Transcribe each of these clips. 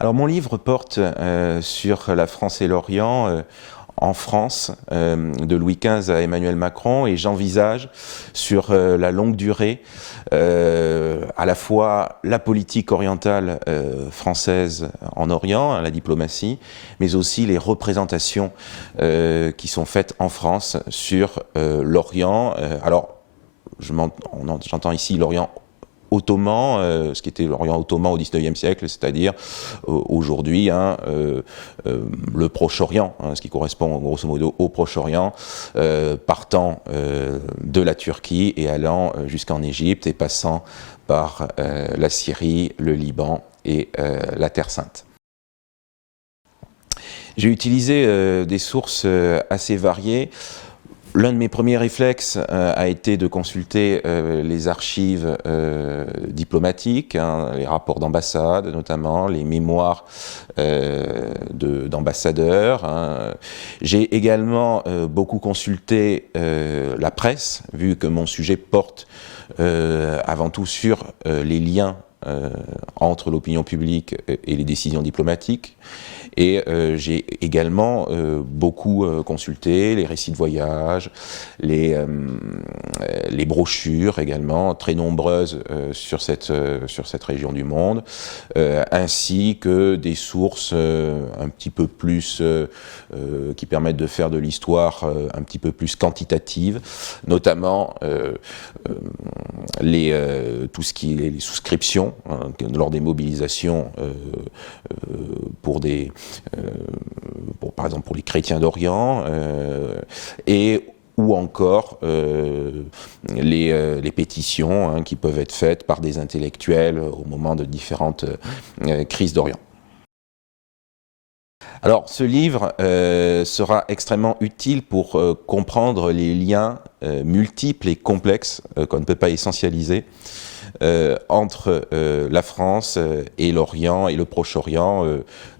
Alors mon livre porte sur la France et l'Orient, en France, de Louis XV à Emmanuel Macron, et j'envisage sur la longue durée à la fois la politique orientale française en Orient, hein, la diplomatie, mais aussi les représentations qui sont faites en France sur l'Orient. Alors j'entends ici l'Orient ottoman, ce qui était l'Orient ottoman au XIXe siècle, c'est-à-dire aujourd'hui le Proche-Orient, ce qui correspond grosso modo au Proche-Orient, partant de la Turquie et allant jusqu'en Égypte et passant par la Syrie, le Liban et la Terre Sainte. J'ai utilisé des sources assez variées. L'un de mes premiers réflexes a été de consulter les archives diplomatiques, les rapports d'ambassade notamment, les mémoires d'ambassadeurs. J'ai également beaucoup consulté la presse, vu que mon sujet porte avant tout sur les liens entre l'opinion publique et les décisions diplomatiques. Et j'ai également beaucoup consulté les récits de voyage, les brochures également, très nombreuses sur cette région du monde, ainsi que des sources un petit peu plus, qui permettent de faire de l'histoire un petit peu plus quantitative, notamment tout ce qui est les souscriptions, lors des mobilisations par exemple pour les chrétiens d'Orient, ou encore les pétitions qui peuvent être faites par des intellectuels au moment de différentes crises d'Orient. Alors, ce livre sera extrêmement utile pour comprendre les liens multiples et complexes qu'on ne peut pas essentialiser entre la France et l'Orient et le Proche-Orient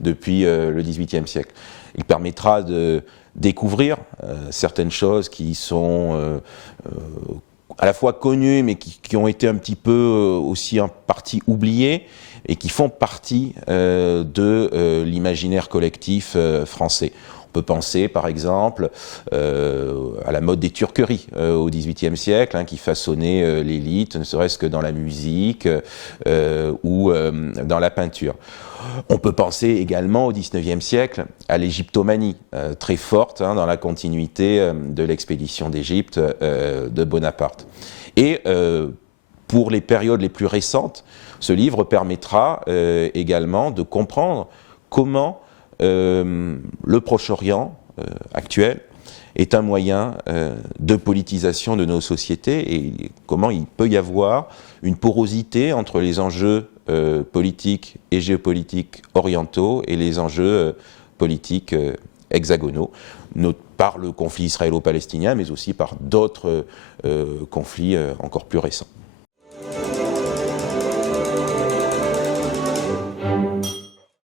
depuis le XVIIIe siècle. Il permettra de découvrir certaines choses qui sont à la fois connues, mais qui ont été un petit peu aussi en partie oubliées, et qui font partie de l'imaginaire collectif français. On peut penser par exemple à la mode des turqueries au XVIIIe siècle, qui façonnait l'élite, ne serait-ce que dans la musique ou dans la peinture. On peut penser également au XIXe siècle à l'égyptomanie, très forte dans la continuité de l'expédition d'Égypte de Bonaparte. Et pour les périodes les plus récentes, ce livre permettra également de comprendre comment le Proche-Orient actuel est un moyen de politisation de nos sociétés, et comment il peut y avoir une porosité entre les enjeux politiques et géopolitiques orientaux et les enjeux politiques hexagonaux, par le conflit israélo-palestinien, mais aussi par d'autres conflits encore plus récents.